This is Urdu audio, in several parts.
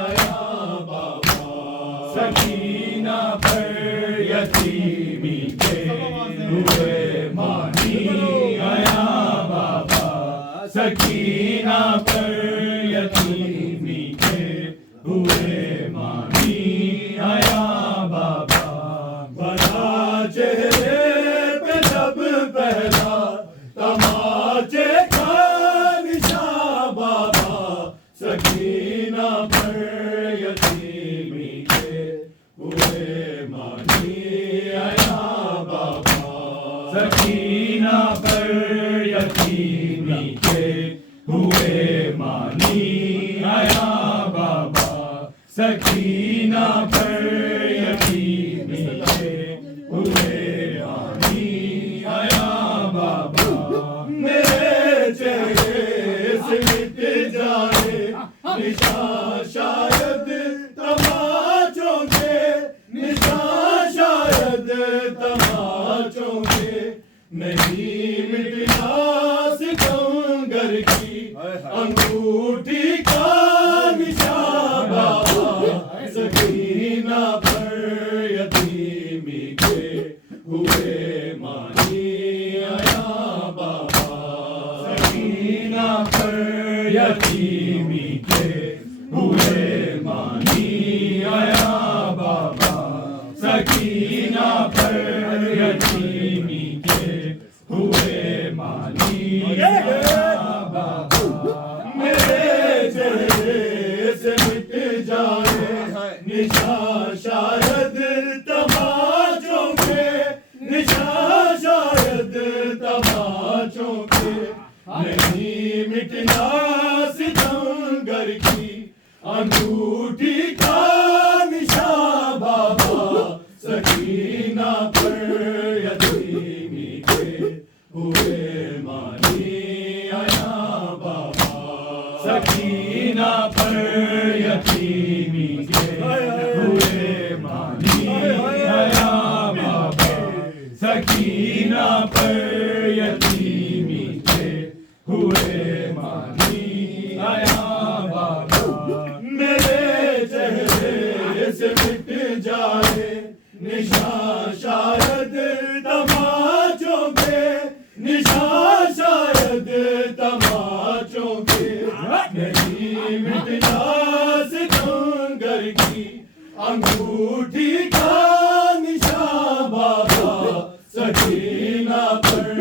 آیا بابا سکینہ پر یتیمی کے ہوئے مانی آیا بابا سکینہ پر یتیمی کے ہوئے مانی آیا بابا بڑا چہرے پہ جب پہلا تماچے کا نشان بابا سکینہ پر یتیمی کے ہوئے مانی آیا بابا سکینہ پر یتیمی کے ہوئے مانی آیا بابا سکینہ پر یتیمی کے ہوئے مانی آیا بابا میرے چہرے سے مٹ جائے نشان شاید تماچوں کے نشان شاید تماچوں کے نہیں مٹنا ستمگر کی انگوٹھی کا نشان بابا سکینہ پر یتیمی کے ہوئے مانی آیا بابا سکینہ پر یتیمی کے ہوئے مانی آیا بابا سکینہ پر یتیمی کے ہوئے مانی آیا بابا میرے چہرے سے مٹ جائے نشان شاید تماچوں کے نشان شاید تماچوں کے نہیں مٹنا ستمگر کی انگوٹھی کا نشان بابا سکینہ پر یتیمی کے ہوئے مانی آیا بابا سکینہ پر یتیمی کے ہوئے مانی آیا بابا سکینہ پر یتیمی کے ہوئے مانی آیا بابا میرے چہرے سے مٹ جائے نشان شاید تماچوں کے نشان شاید تماچوں کے نہیں مٹنا ستمگر کی انگوٹھی کا نشان بابا سکینہ پر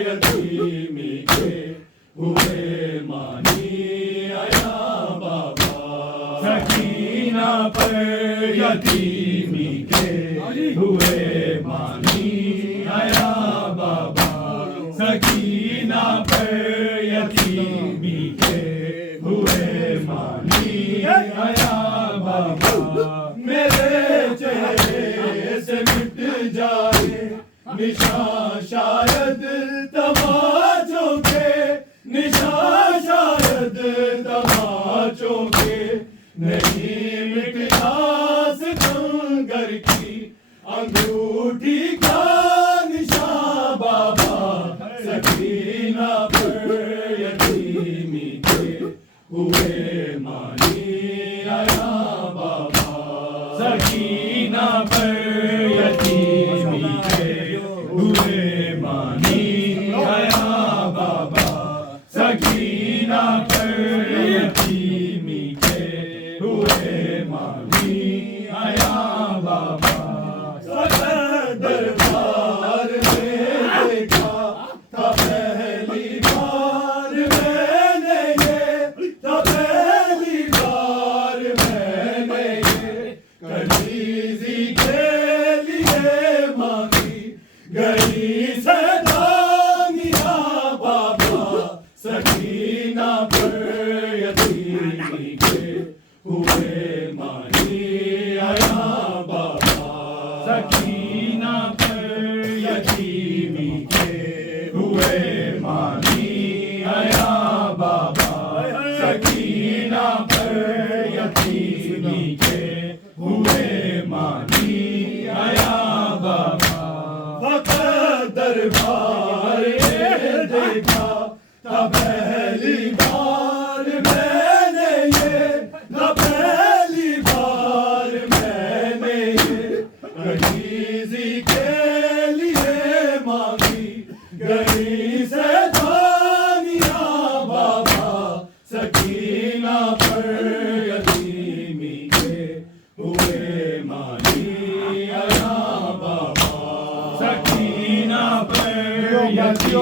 یتیمی کے ہوئے مانی آیا بابا سکینہ پر یتیمی کے ہوئے مانی آیا بابا سکینہ پر یتیمی کے ہوئے مانی آیا بابا میرے چہرے سے مٹ جائے نشان شاید تماچوں کے نشان شاید تماچوں کے نہیں مٹنا ستمگر کی انگوٹھی کا نشان بابا سکینہ پر یتیمی کے ہوئے مانی آیا بابا سکینہ پر یتیمی کے ہوئے مانی آیا بابا سکینہ پر یتیمی کے ہوئے مانی آیا بابا دربار میں دیکھا تھا پہلی بار میں نے یہ تھا پہلی بار میں نے یہ کنیزی کے لیے مانگی گئی سیدانیہ بابا سکینہ پر یتیمی کے ہوئے مانی آیا بابا سکینہ پر یتیمی کے ہوئے مانی آیا بابا سکینہ پر یتیمی کے ہوئے مانی آیا بابا وقت دربار میں دیکھا تھا پہلی بار میں نے یہ تھا پہلی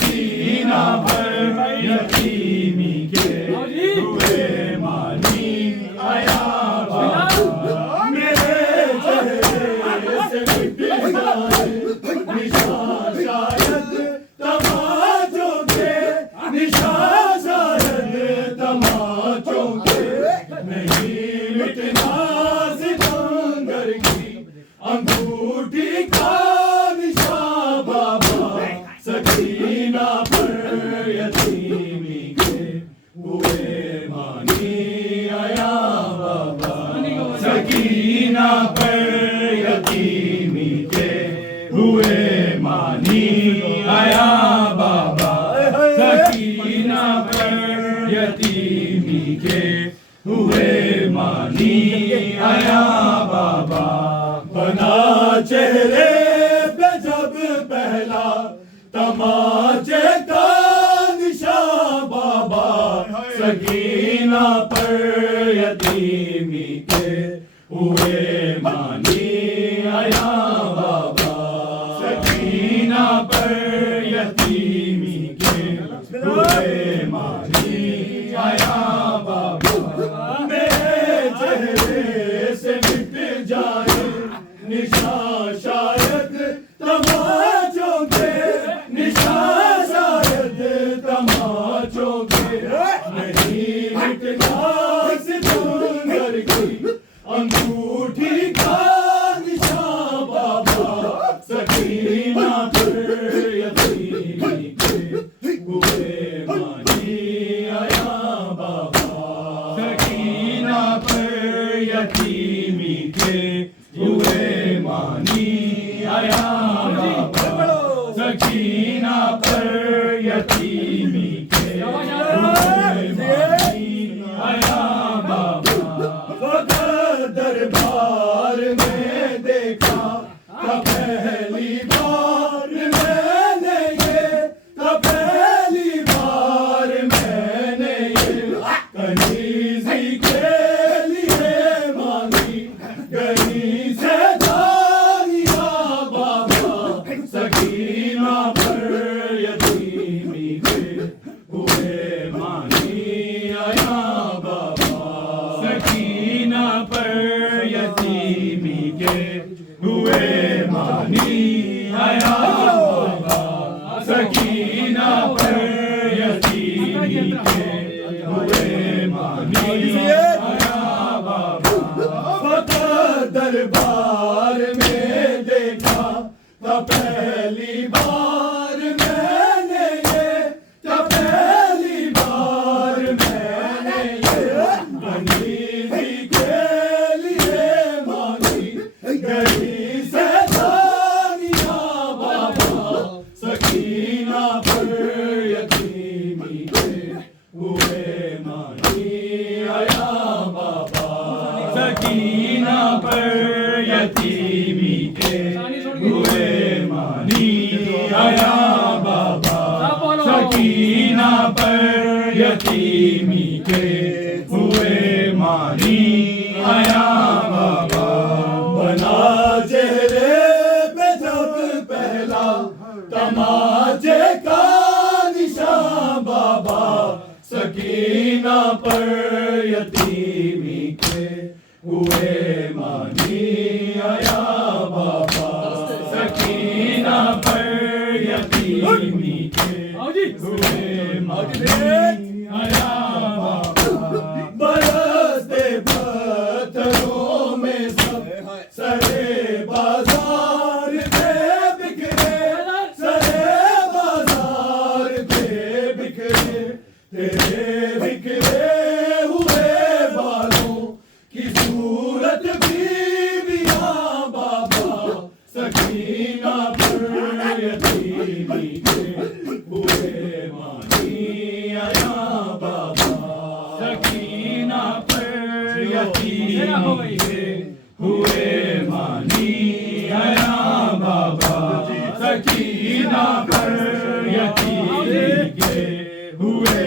سکینہ پر یتیمی کے ہوئے مانی آیا بابا میرے چہرے سے مٹ جائے نشان شاید تماچوں کے نشان شاید تماچوں کے نہیں مٹنا ستمگر کی انگوٹھی کا نشان بابا سکینہ پر یتیمی کے ہوئے مانی آیا بابا سکینہ پر یتیمی کے ہوئے مانی آیا بابا سکینہ پر یتیمی کے ہوئے مانی آیا بابا بنا چہرے پہ جب پہلا تماچے کا نشان بابا سکینہ پر یتیمی کے ہوئے مانی آیا بابا سکینہ پر یتیمی کے ہوئے مانی آیا بابا میرے چہرے سے مٹ جائے نشان شاید تماچوں کے نشان شاید تماچوں کے نہیں مٹنا ستمگر کی انگوٹھی کا نشان بابا سکینہ پر یتیمی کے ہوئے مانی آیا بابا سکینہ پر یتیمی کے ہوئے مانی آیا بابا سکینہ پر یتیمی کے ہوئے مانی آیا بابا فقط دربار میں دیکھا تھا پہلی بار میں نے یہ تھا پہلی بار میں نے یہ کنیزی کے لیے مانگی گئی سے دانیاں بابا سکینہ پر یتیمی کے ہوئے مانی آیا بابا سکینہ پر یتیمی کے ہوئے مانی آیا بابا سکینہ پر یتیمی کے ہوئے مانی آیا بابا فقط دربار میں دیکھا تھا پہلی بار میں نے یہ تھا پہلی بار میں نے یہ کنیزی کے لیے مانگی گئی سے دانیاں بابا سکینہ پر یتیمی کے ہوئے مانی آیا بابا سکینہ پر یتیمی کے ہوئے مانی آیا بابا سکینہ پر یتیمی کے ہوئے مانی آیا بابا بنا چہرے پہ جب پہلا تماچے کا نشان بابا سکینہ پر یتیمی کے ہوئے مانی آیا بابا سکینہ پر یتیمی کے ہوئے مانی آیا بابا برستے پتھروں میں سب سرے بازار تھے بکھرے سرے بازار تھے بکھرے تیرے بکھرے ہوئے بالوں کی صورت بیویاں بابا سکینہ پر یتیمی کے ہوئے مانی آیا بابا سکینہ پر یتیمی کے ہوئے مانی آیا بابا سکینہ پر یتیمی کے ہوئے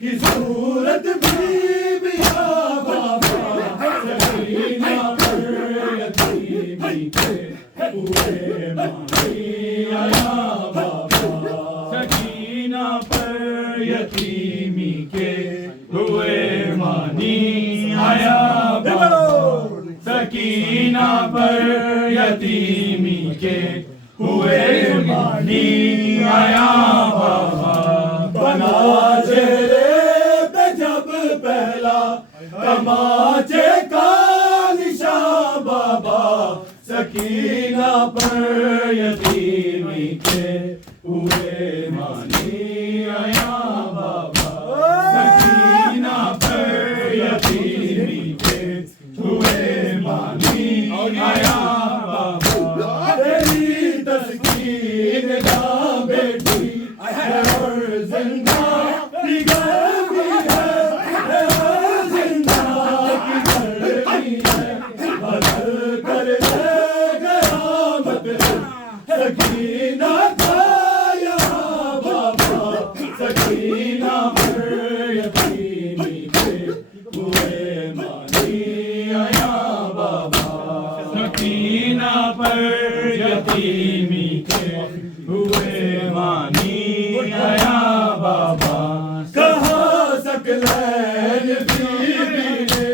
کی صورت بھی میاں بابا سکینہ پر یتیمی کے ہوئے مانی آیا بابا سکینہ پر یتیمی کے ہوئے مانی آیا بابا سکینہ پر یتیمی کے ہوئے مانی آیا بابا بنا چہرے پہ جب پہلا تماچے کا نشان بابا سکینہ پر یتیمی کے ہوئے مانی آیا بابا سکینہ پر یتیمی کے ہوئے مانی آیا بابا تیری تسکین کا بیٹی ہے اور زندہ کی گرمی ہے اور زندہ کی گرمی ہے بدل کر دے قیامت سکینہ کا یہاں بابا سکینہ پر یتیمی کے ہوئے مانی آیا بابا سکینہ پر یتیمی کے ہوئے مانی آیا بابا کہاں ثقلین بی بی نے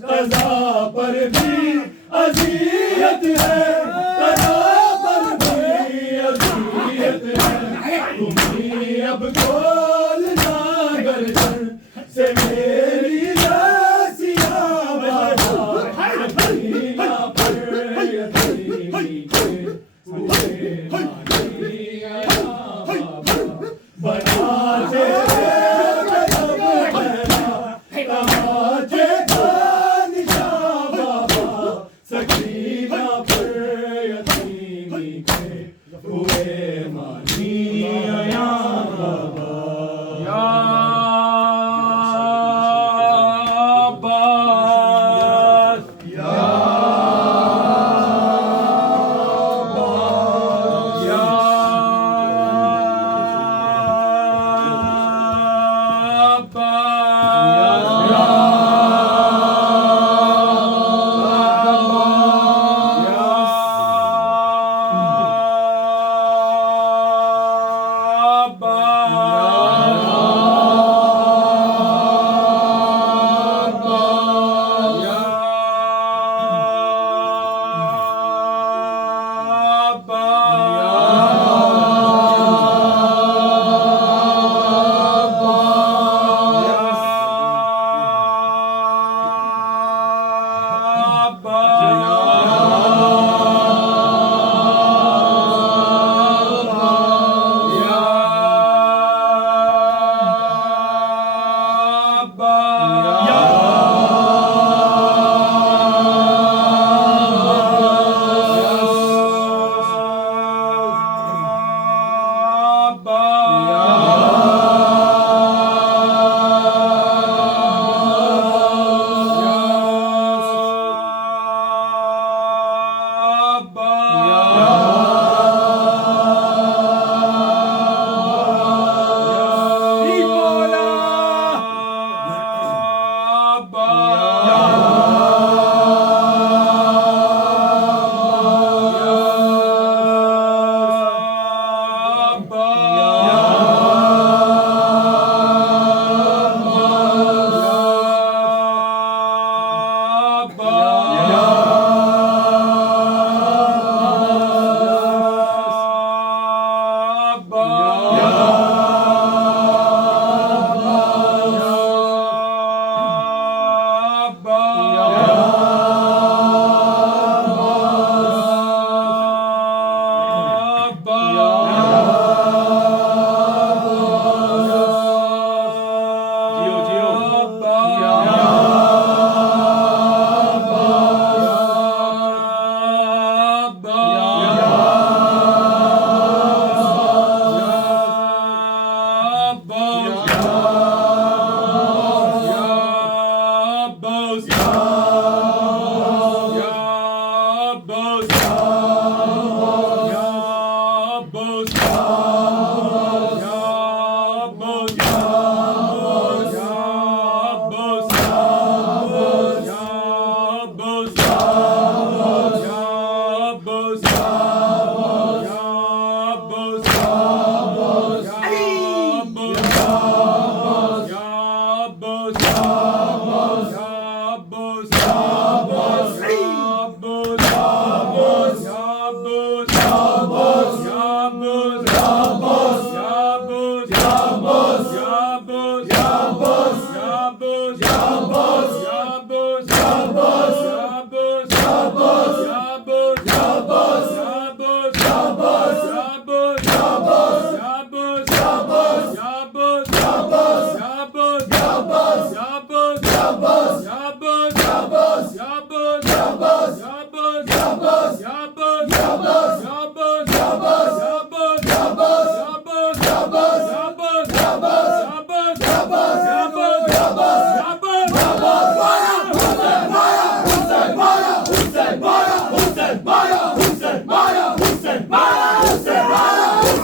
قضا پر بھی اذیت ہے قضا پر بھی اذیت ہے تمہیں اب کھولنا گردن سے میری راسیاں بابا سکینہ پر یتیمی کے ہوئے مانی آیا بابا بنا چہرے پہ جب پہلا تماچے کا نشان بابا سکینہ پر یتیمی کے ہوئے مانی آیا بابا عباس یا